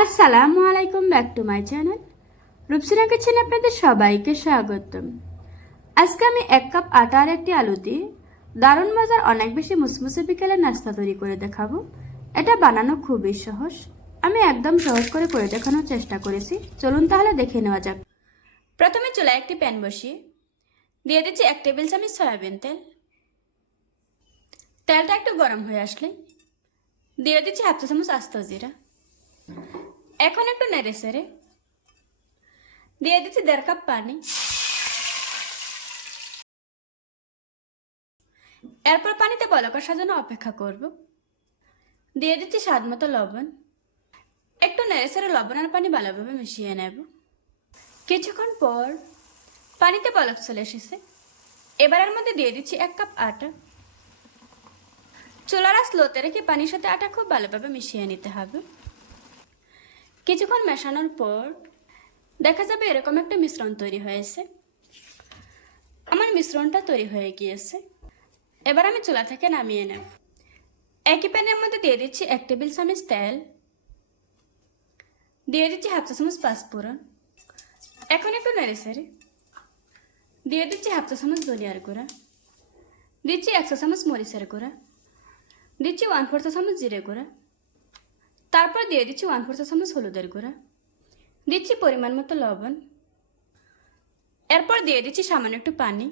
আসসালামু আলাইকুম, back to my channel. Rupsina কিচেনে আপনাদের সবাইকে স্বাগতম। আজকে আমি এক কাপ আটা আর একটি আলু দিয়ে দারুণ মজার অনেক বেশি মুসমুসে বিকেলের নাস্তা তৈরি করে দেখাবো। এটা বানানো খুবই সহজ। আমি একদম সহজ করে করে দেখানোর চেষ্টা করেছি। চলুন তাহলে দেখে নেওয়া যাক। প্রথমে চুলায় একটি প্যান বসিয়ে দিয়ে দিচ্ছি এক টেবিল চামচ সয়াবিন তেল। তেলটা একটু গরম হয়ে আসলে দিয়ে দিচ্ছি হাফ চামচ আস্ত জিরা। এখন একটু নেড়ে সেরে দিয়ে দিচ্ছি দেড় কাপ পানি। এরপর পানিতে বলক আসার জন্য অপেক্ষা করব। দিয়ে দিচ্ছি স্বাদ মতো লবণ। একটু নেড়ে সেরে লবণ আর পানি ভালোভাবে মিশিয়ে নেব। কিছুক্ষণ পর পানিতে বলক চলে এসেছে। এবারের মধ্যে দিয়ে দিচ্ছি এক কাপ আটা। চুলারা স্লোতে রেখে পানির সাথে আটা খুব ভালোভাবে মিশিয়ে নিতে হবে। কিছুক্ষণ মেশানোর পর দেখা যাবে এরকম একটা মিশ্রণ তৈরি হয়েছে। আমার মিশ্রণটা তৈরি হয়ে গিয়েছে। এবার আমি চুলা থেকে নামিয়ে নেব। একই প্যানের মধ্যে দিয়ে দিচ্ছি এক টেবিল চামচ তেল। দিয়ে দিচ্ছি হাফ চা চামচ পাঁচফোড়ন। এখন একটু নেড়ে সেড়ে দিয়ে দিচ্ছি হাফ চা চামচ ধনিয়ার গুঁড়া। দিচ্ছি এক চা চামচ মরিচের গুঁড়া। দিচ্ছি ওয়ান ফোর চা চামচ জিরে গুঁড়া। তারপর দিয়ে দিচ্ছি ওয়ান ফোর চামচ হলুদের গুঁড়া। দিচ্ছি পরিমাণ মতো লবণ। এরপর দিয়ে দিচ্ছি সামান্য একটু পানি।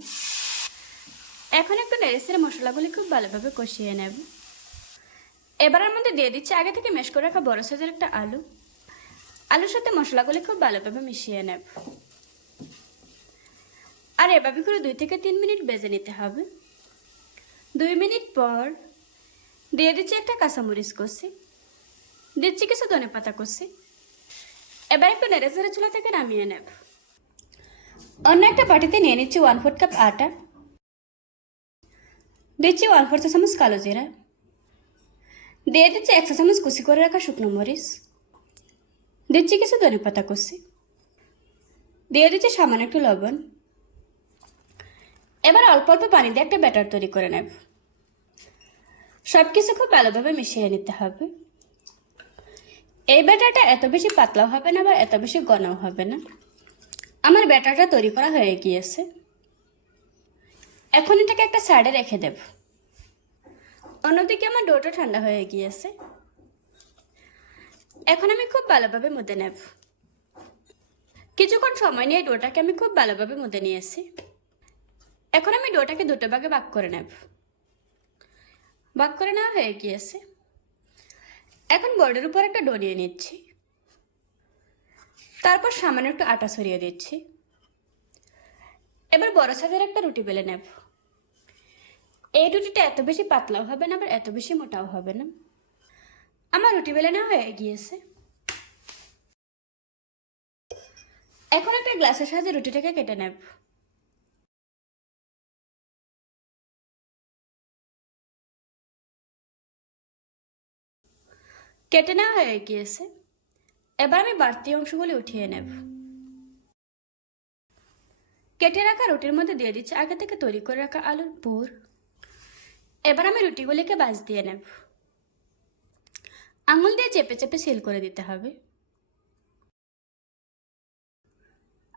এখন একটু নেড়েছেড়ে মশলাগুলি খুব ভালোভাবে কষিয়ে নেব। এবারের মধ্যে দিয়ে দিচ্ছি আগে থেকে মেশ করে রাখা বড় সাইজের একটা আলু। আলুর সাথে মশলাগুলি খুব ভালোভাবে মিশিয়ে নেব। আর এভাবে করে দুই থেকে তিন মিনিট বেজে নিতে হবে। দুই মিনিট পর দিয়ে দিচ্ছি একটা কাঁচামরিচ কষি। দিচ্ছি কিছু ধনে পাতা কষি এবার একটু নেড়ে চেড়ে চুলা থেকে নামিয়ে নেব অন্য একটা বাটিতে নিয়ে নিচ্ছি ওয়ান ফোর্থ কাপ আটা দিচ্ছি ওয়ান ফোর্থ চামচ কালো জিরা দিয়ে দিচ্ছি একশো চামচ কুচি করে রাখা শুকনো মরিচ দিচ্ছি কিছু ধনে পাতা কষি দিয়ে দিচ্ছি সামান্য একটু লবণ এবার অল্প অল্প পানি দিয়ে একটা ব্যাটার তৈরি করে নেব সব কিছু খুব ভালোভাবে মিশিয়ে নিতে হবে এই ব্যাটারটা এত বেশি পাতলাও হবে না বা এত বেশি ঘনও হবে না। আমার ব্যাটারটা তৈরি করা হয়ে গিয়েছে। এখন এটাকে একটা সাইডে রেখে দেব। অন্যদিকে আমার ডোটা ঠান্ডা হয়ে গিয়েছে। এখন আমি খুব ভালোভাবে মুদে নেব। কিছুক্ষণ সময় নিয়ে ডোটাকে আমি খুব ভালোভাবে মুদে নিয়েছি। এখন আমি ডোটাকে দুটো ভাগে ভাগ করে নেব। ভাগ করে নেওয়া হয়ে গিয়েছে। এখন বোর্ডের উপর একটা ডো নিয়ে নিচ্ছি। তারপর সামান্য একটু আটা ছড়িয়ে দিচ্ছি। এবার বড় সাইজের একটা রুটি বেলে নেব। এই রুটিটা এত বেশি পাতলাও হবে না, আবার এত বেশি মোটাও হবে না। আমার রুটি বেলে নেওয়া হয়ে গিয়েছে। এখন একটা গ্লাসের সাহায্যে রুটিটাকে কেটে নেব। কেটে নেওয়া হয়ে গিয়েছে। এবার আমি বাড়তি অংশগুলি উঠিয়ে নেব। কেটে রাখা রুটির মধ্যে দিয়ে দিচ্ছি আগে থেকে তৈরি করে রাখা আলুর পুর। এবার আমি রুটিগুলিকে বাজ দিয়ে নেব। আঙুল দিয়ে চেপে চেপে সিল করে দিতে হবে।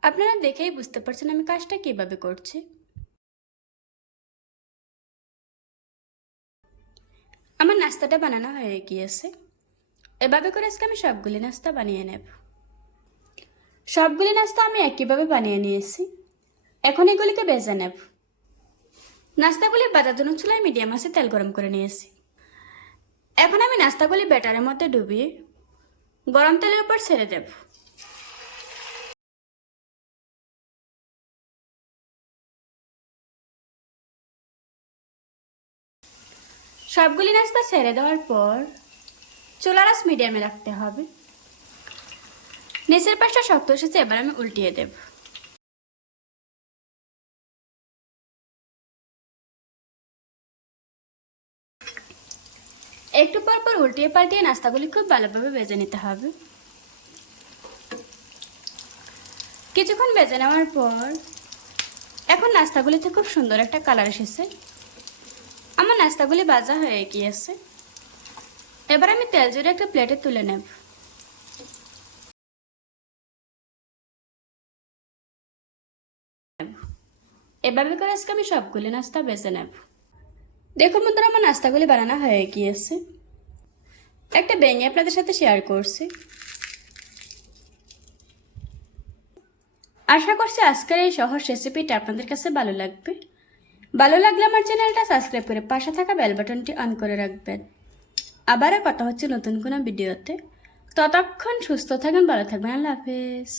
আপনারা দেখেই বুঝতে পারছেন আমি কাজটা কীভাবে করছি। আমার নাস্তাটা বানানো হয়ে গিয়েছে। এভাবে করে আজকে আমি সবগুলি নাস্তা বানিয়ে নেব। সবগুলি নাস্তা আমি একইভাবে বানিয়ে নিয়েছি। এখন এগুলিকে বেজে নেব। নাস্তাগুলি বাজার জন্য চুলায় মিডিয়াম আছে তেল গরম করে নিয়েছি। এখন আমি নাস্তাগুলি ব্যাটারের মধ্যে ডুবিয়ে গরম তেলের উপর ছেড়ে দেব। সবগুলি নাস্তা ছেড়ে দেওয়ার পর চুলারাস মিডিয়ামে রাখতে হবে। নিচের পাশটা শক্ত এসেছে, এবার আমি উল্টিয়ে দেব। একটু পর পর উল্টিয়ে পাল্টিয়ে নাস্তাগুলি খুব ভালোভাবে বেজে নিতে হবে। কিছুক্ষণ বেজে নেওয়ার পর এখন নাস্তাগুলিতে খুব সুন্দর একটা কালার এসেছে। আমার নাস্তাগুলি ভাজা হয়ে গিয়েছে। এবার আমি তেল জড়িয়ে একটা প্লেটে তুলে নেব। এভাবে করে আজকে আমি সবগুলি নাস্তা বেছে নেব। দেখুন বন্ধুরা, আমার নাস্তাগুলি বানানো হয়ে গিয়েছে। একটা বেঙে আপনাদের সাথে শেয়ার করছি। আশা করছি আজকের এই সহজ রেসিপিটা আপনাদের কাছে ভালো লাগবে। ভালো লাগলে আমার চ্যানেলটা সাবস্ক্রাইব করে পাশে থাকা বেল বাটনটি অন করে রাখবেন। আবারও কথা হচ্ছে নতুন কোনো ভিডিওতে। ততক্ষণ সুস্থ থাকবেন ভালো থাকবেন আল্লাহ হাফেজ।